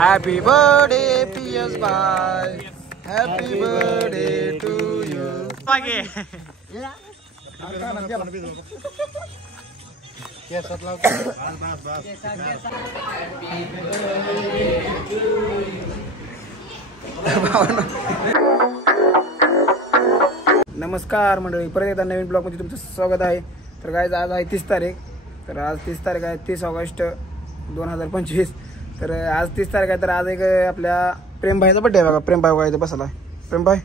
Happy birthday Piyas bhai. Happy birthday to you. मागे नमस्कार मंडळी, परत एकदा नवीन ब्लॉग मध्ये तुमचं स्वागत आहे. तर काय आज आहे 30 तारीख. तर आज 30 तारीख आहे, 30 ऑगस्ट 2025. तर आज 30 तारीख आहे. तर आज एक आपल्या प्रेमभाईचा बड्डे आहे बघा. प्रेमभाई बघा इथे बसला आहे. प्रेमभाई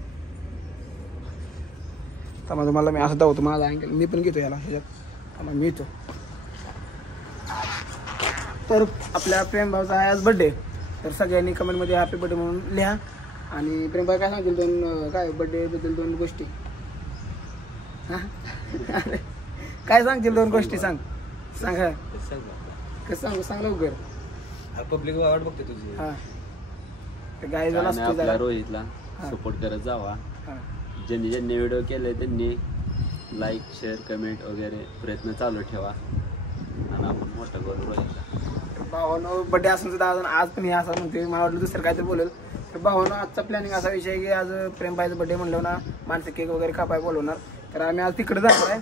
तर तुम्हाला मी असं दावतो माझा अँगल, मी पण घेतो याला ह्याच्यात, मी येतो. तर आपल्या प्रेमभाऊचा आहे आज बड्डे. तर सगळ्यांनी कमेंटमध्ये हॅपी बड्डे म्हणून लिहा. आणि प्रेमभाई काय सांगतील दोन काय बड्डेबद्दल दोन गोष्टी? हां काय सांगतील दोन गोष्टी? सांग सांगा. कसं सांगू? सांग लवकर. पब्लिक वाट बघते तुझी. हां तर गाय झाला आपला रोहितला सपोर्ट करत जावा. ज्यांनी ज्यांनी व्हिडिओ केले त्यांनी लाईक शेअर कमेंट वगैरे प्रयत्न चालू ठेवा आणि आपण मोठं करू रोहितला. भावानो बड्डे असून सुद्धा अजून आज पण हे असं म्हणते, मला वाटलं दुसरं काहीतरी बोलेल. तर भावानो आजचा प्लॅनिंग असा विषय आहे की आज प्रेमभाईचा बड्डे म्हणलं ना, माणसं केक वगैरे कापाय बोलवणार. तर आम्ही आज तिकडे जाणार आहे.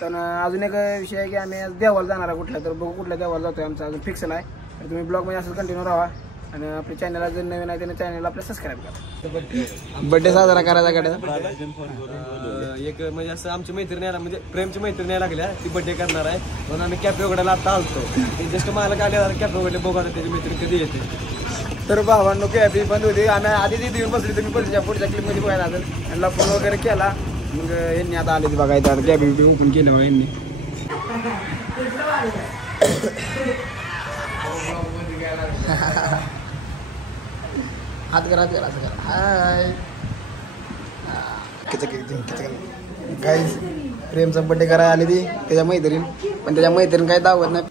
पण अजून एक विषय आहे की आम्ही आज देवाला जाणार आहे कुठल्या. तर बघू कुठल्या देवाला जातोय, आमचं अजून फिक्स नाही. तर तुम्ही ब्लॉगमध्ये असं कंटिन्यू राहा. आणि आपल्या चॅनलला जर नवीन आहे त्याने चॅनलला आपल्या सबस्क्राईब करा. बड्डे साजरा करायचा कडे एक म्हणजे असं आमची मैत्रिणी यायला, म्हणजे प्रेमची मैत्रिणी यायला लागल्या, ती बड्डे करणार आहे म्हणून आम्ही कॅफे उघडायला आता आलतो. जस्ट मला गाडी कॅफे उघडले, बघा त्याची मैत्रीण कधी येते. तर भावांनो कॅफे बंद होती, आम्ही आधी तिथे येऊन बसली. तुम्ही पुढच्या क्लिपमध्ये बघायला असेल. यांना फोन वगैरे केला, मग यांनी आता आले बघायचं. आता कॅफे ओपन केलं बघा यांनी. हात करा असं करा. हाय गाईज, प्रेमचा बड्डे करायला आली ती त्याच्या मैत्रीण. पण त्याच्या मैत्रीण काय दावत नाही.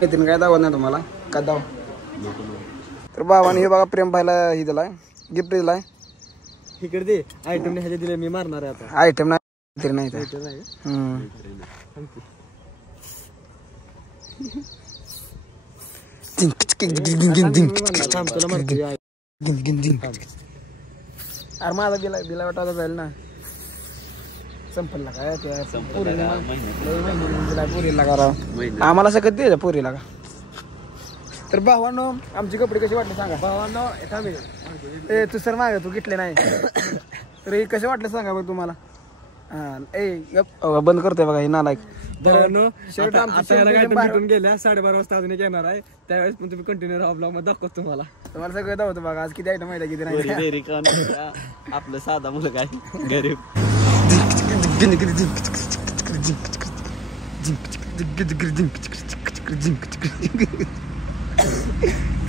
मैत्रीण काय दावत नाही तुम्हाला का दाव. तर भावाने हे बघा प्रेमभाईला हे दिलाय, गिफ्ट दिलाय. इकडे दे आयटम नाही, ह्याच्या दिले मी मारणार आहे आता. आयटम नाही नाही अरे माझा बिला वाटायला जाईल ना. संपलला काय ते पुरीला करा आम्हाला सगळं द्यायचं पुरीला का. तर भावांनो आमची कपडे कशी वाटले सांगा. भावांनो ए तू सर माग तू घेतले नाही तर हे कसे वाटले सांगा बघ तुम्हाला. हा ए बंद करतोय बघा हे नालायक. शर्ट भेटून गेल्या 12:30 वाजता अजून येणार आहे. त्यावेळेस पण तुम्ही कंटिन्यू राहा ब्लॉग मध्ये दाखवतो तुम्हाला सगळं दाखवतो बघा. आज किती आयटम माहिती किती नाही. आपलं साधा मुलं काय गरीब.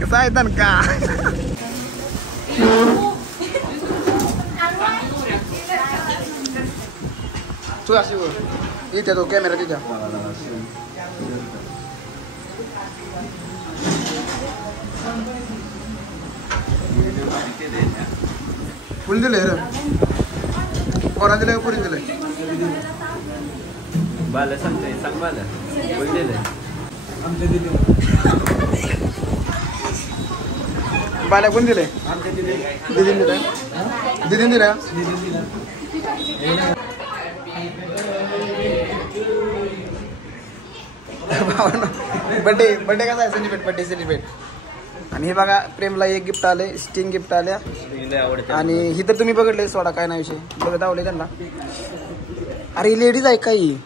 कसं आहे का तू अशी इथे तो कॅमेरा तिथं फुल दिले रे. कोणा दिले पुरी दिले? बाला सांगते सांग बाला फुल दिले आमच्या दिले. बाला कोण दिले? दिदीन दिला. दिदीन दिला. बड्डे कसा आहे सेलिब्रेट? Birthday celebrate. आणि हे बघा प्रेमला एक गिफ्ट आले, स्टिंग गिफ्ट आल्या. आणि ही तर तुम्ही बघितले सोडा काय नाही विषय बघत आवडले त्यांना. अरे लेडीज आहे काही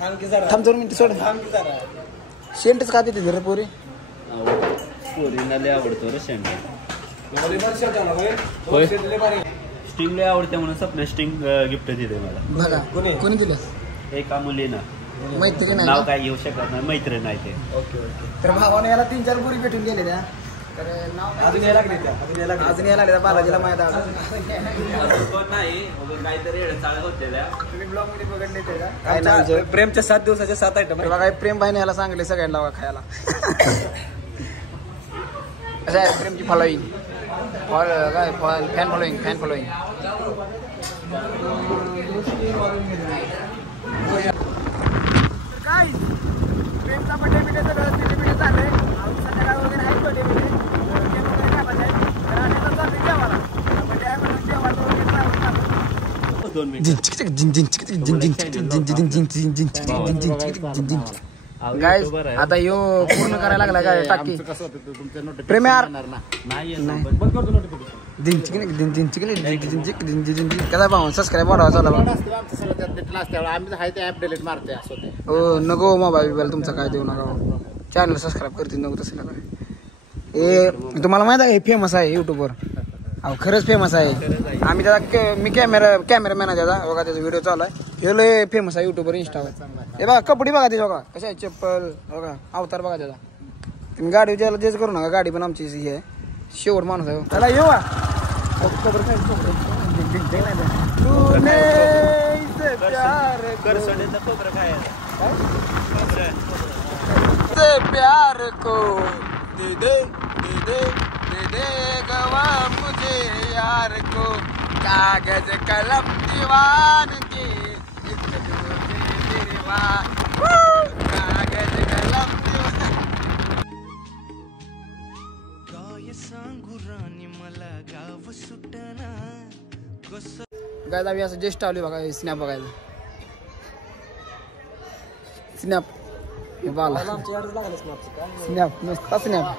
थांब 2 मिनिटं सोड. शेंटच का देते जरा पोरी पोरींना लय आवडतो रे शेंट. स्टिंग लय आवडते म्हणून सपना स्टिंग गिफ्ट दिले मला. बघा कोणी दिलं? एका मुलीनं. मैत्रीण नाव काय घेऊ शकत नाही, मैत्रीण नाही ते. Okay okay. तर भावाने याला 3-4 पोरी भेटून गेले त्या. तर नाव अजून यायला लागले अजून यायला लागले बालाजीला माहित आहे. नाही काहीतरी चाळ होते तुम्ही ब्लॉग मध्ये बघितले ते का? प्रेमच्या 7 दिवसाच्या 7 आयटम. बघा प्रेम भाईने याला सांगितले सगळ्यांना बघा खायला. असं आहे प्रेमची फॉलोईंग. काय फॅन फॉलोईंग काय प्रेमचा बड्डे बिडे सगळं झालंय. संध्याकाळ वगैरे 2 मिनिटं गाईज आता यो पूर्ण करायला लागला काय टाकी प्रेम यार कसा पाहून सबस्क्राईब वाढवा चला हो नको मोबाईल बिबाईल तुमचा काय देऊ नका चॅनल सबस्क्राईब करतील नको तसं नका हे तुम्हाला माहित आहे हे फेमस आहे युट्यूबवर अहो खरंच फेमस आहे आम्ही त्याचा मी कॅमेरामॅन आहे त्याचा बघा त्याचा व्हिडिओ चालू आहे हे लय फेमस आहे युट्यूबवर इंस्टावर हे बघा कपडे बघा त्याच्या बघा कशा आहे चप्पल बघा अवतार बघा त्याचा तुम्ही गाडी विचारला तेच करू नका गाडी पण आमची ही आहे शेवट माणूस आहे त्याला येऊ प्यार को दे दे दे दे दे दे गवा मुझे यार को कागज कलम दीवान की कागज कलम दीवान काय सांगू राणी मला गाव सुटना गाय आम्ही असं ज्येष्ठ आलो बघा स्नॅप बघायला स्नॅप स्नॅप नुसता स्नॅप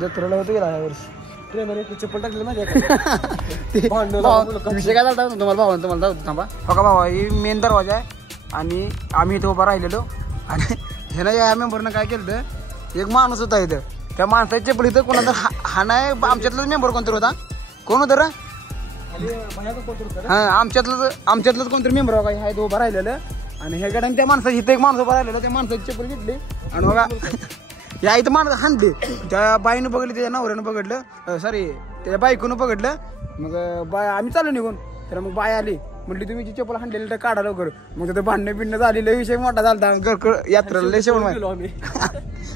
जत्रेला होतं गेला यावर्षी चप्पल टाकली माझ्या विषय काय झाला तुम्हाला भावा तुम्हाला जाऊ थांबा बघा भावा ही मेन दरवाजा आहे आणि आम्ही इथं उभा राहिलेलो आणि ह्यानं या मेंबरनं काय केलं एक माणूस होता इथं त्या माणसाची चप्पल इथं कोणाचा हा नाही आमच्यातलाच मेंबर कोणतरी होता कोण होतं रा हा आमच्यातलंच कोणतरी मेंबर बघा ह्या इथं उभा राहिलेलं आणि ह्या गाड्याने त्या माणसाची इथं एक माणूस उभा राहिलेला त्या माणसाची चप्पल घेतली आणि बघा या इथं माणसं हाणली त्या बाईनं बघितलं त्याच्या नवऱ्यानं बघितलं सॉरी त्याच्या बायकोनं बघितलं मग बाय आम्ही चालू निघून तर मग बाय आली म्हटली तुम्ही चप्पल हाणलेली तर काढा लवकर मग तिथं भांडणं बिंडणं झालेलं विषय मोठा झाला यात्रेला शेवट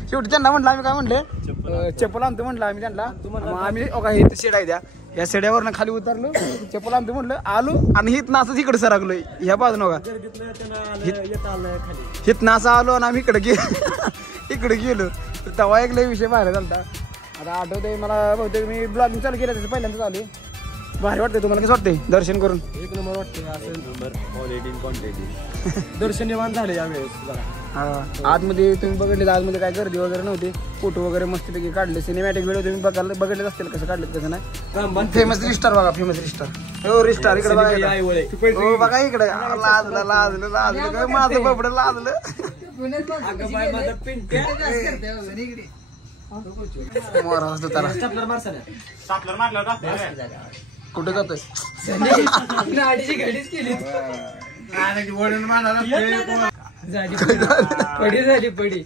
शेवटी त्यांना म्हटलं आम्ही काय म्हणले चप्पल आणतो म्हटलं आम्ही त्यांना मग आम्ही हे शेड आहे द्या या शेड्यावरनं खाली उतरलो चप्पल आणतो म्हटलं आलो आणि हिथनं असं इकडे सरकलो ह्या बाजून बघा हिथनं असं आलो आणि आम्ही इकडे गेलो तेव्हा एक लय विषय बाहेर झालता आता आठवते मला बहुतेक मी ब्लॉगिंग चालू केलं त्याचं पहिल्यांदा चालू भारी वाटते तुम्हाला कसं वाटते दर्शन करून एक नंबर वाटते दर्शन निवांत झाले यावेळेस हा आतमध्ये तुम्ही बघितले आतमध्ये काय गर्दी वगैरे नव्हती फोटो वगैरे मस्तपैकी काढले सिनेमॅटिक व्हिडिओ तुम्ही बघितलेच असतील कसं काढले कसं नाही फेमस रिस्टार बघा फेमस रिस्टार हो रिस्टार इकडे बघा हो बघा इकडे लाजलं काय माझं बबडं लाजलं मोरा असतो त्याला कुठे जातोय पडी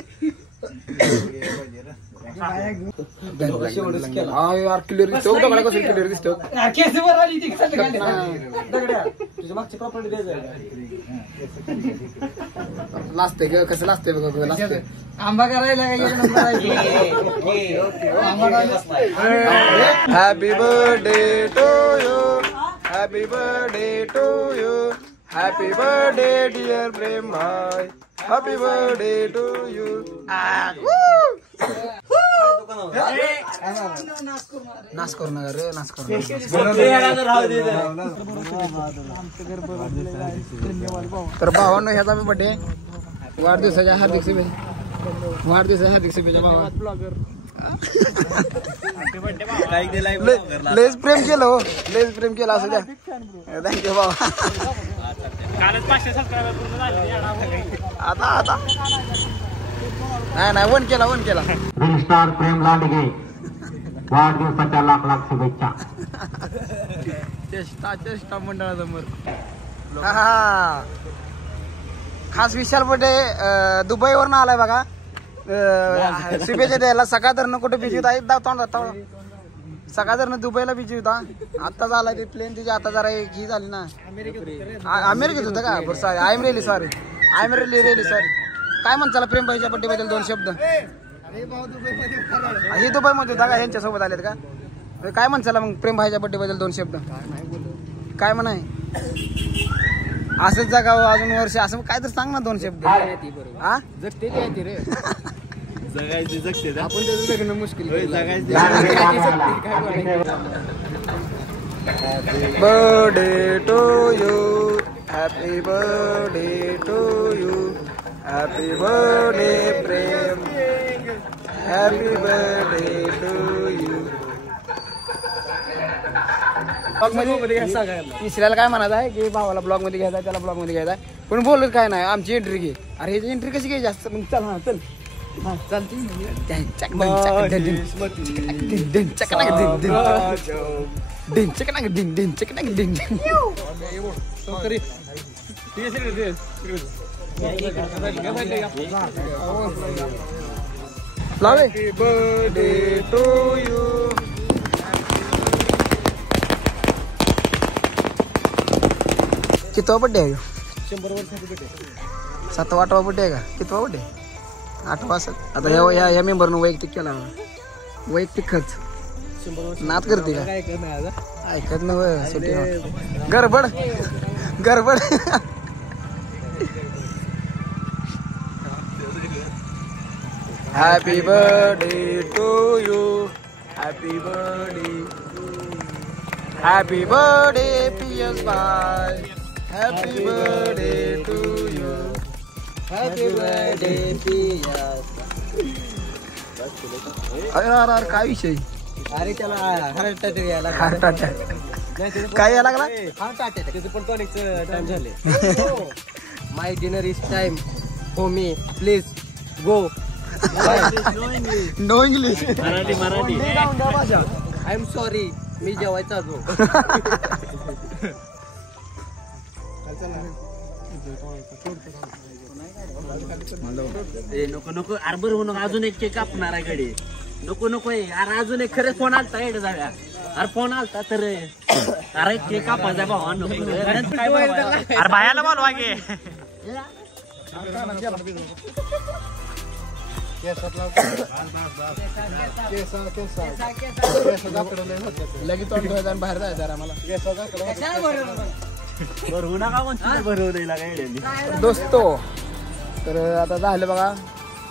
क्लिअर दिसतो कसं क्लिअर दिसतो लाजते कसं लाजते बघा लाजते आंबा करायला happy birthday to you happy birthday to you happy birthday dear Prem भाई हॅपी बर्थडे टू यू नाच करू नका रे नाच करू तर भावांनो ह्याचा मी बर्थडे वाढदिवसाच्या हार्दिक शुभेच्छा भावा लेस प्रेम केलं हो लेस प्रेम केलं असं द्या थँक्यू बाबा आता नाही वन केला स्टार प्रेम लांडगे वाढदिवसाच्या लाख लाख शुभेच्छा. चेष्टा मंडळासमोर खास विशाल बड्डे दुबईवरून आलाय बघा. शुभेच्छा द्यायला सकाळधरनं कुठे बिजी होता सकाळधरनं दुबईला बिजी होता. आता झाला ते प्लेन तिची आता जरा ही झाली ना अमेरिकेत होतं का. बरं sorry I am really sorry काय म्हणताला प्रेम भाईच्या बड्डे बद्दल 2 शब्द. हे दुबईमध्ये होता का यांच्यासोबत आलेत का. काय म्हणताला मग प्रेम भाईच्या बड्डे बद्दल 2 शब्द. काय म्हणाय असंच जगावं अजून वर्ष असं काय तर सांग ना 2 शब्द. हा जगते रे जगायची जगते आपण त्याचं जगणं मुश्किल. Birthday to you happy birthday to you happy birthday Prem happy birthday to you. तिसऱ्याला काय म्हणायचं आहे की भावाला ब्लॉग मध्ये घ्यायचा त्याला ब्लॉग मध्ये घ्यायचा पण बोलत काय नाही आमची एंट्री घे. अरे ह्याची एंट्री कशी घ्यायची जास्त मग चल. हा चल हॅपी बर्थडे टू यू. कितवा बड्डे आहे 100 वर्षाचा बड्डे. 7वा 8वा बड्डे आहे का. कितवा बड्डे 8वा असेल. आता या मेंबरनं वैयक्तिक केला वैयक्तिक खर्च 100 वर्ष नात करते का काय करणार ऐकत नव्हे सुट्टी गडबड happy birthday to you happy birthday Piyush बाय happy birthday to you happy birthday Piyush. अरे काय विषय. अरे त्याला हार्ट अटॅक यायला हार्ट अटॅक काय यायला लागला. हार्ट अटॅक त्याचं पण टॉनिकचं टाइम झाले. My dinner is time for me please go. No English Marathi I am sorry मी जेवायचा जो. नको आरबर होऊ नको. अजून एक केक कापणार आहे कडे. नको अरे अजून एक खरंच फोन आलता एड जाव्या. अरे फोन आलता तर अरे केक कापायचा भावा नको. अरे बायाला बोलवा गे. लगेच तोंड धुवायचं आणि बाहेर जायचं आम्हाला. भरवू नका भरवू द्यायला दोस्तो. तर आता झालं बघा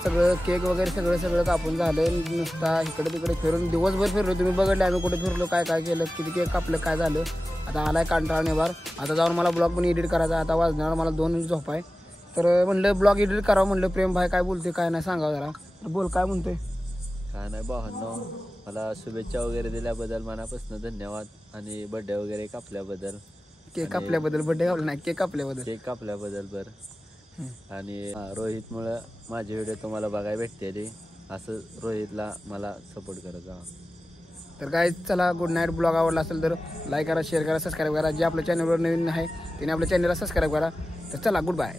सगळं केक वगैरे सगळं कापून झालं. नुसता इकडे तिकडे फिरून दिवसभर फिरलो. तुम्ही बघितलं आम्ही कुठे फिरलो काय केलं किती केक कापलं काय झालं. आता आलाय कंटाळा नेबार. आता जाऊन मला ब्लॉग पण एडिट करायचा. आता वाजणार मला 2 झोप आहे. तर म्हणलं ब्लॉग एडिट करावं म्हणलं. प्रेम भाई काय बोलते काय नाही सांगावं जरा. बोल काय म्हणतोय. काय नाही भावांनो मला शुभेच्छा वगैरे दिल्याबद्दल मनापासून धन्यवाद. आणि बर्थडे वगैरे कापल्याबद्दल. केक कापल्याबद्दल बर्थडे कापला नाही केक कापल्याबद्दल बरं. आणि रोहित मुळे माझे व्हिडिओ तुम्हाला बघायला भेटते. असं रोहितला मला सपोर्ट करत जा. तर काय चला गुड नाईट. ब्लॉग आवडला असेल तर लाईक करा शेअर करा सबस्क्राईब करा. जे आपल्या चॅनलवर नवीन आहे त्याने आपल्या चॅनलला सबस्क्राईब करा. तर चला गुड बाय.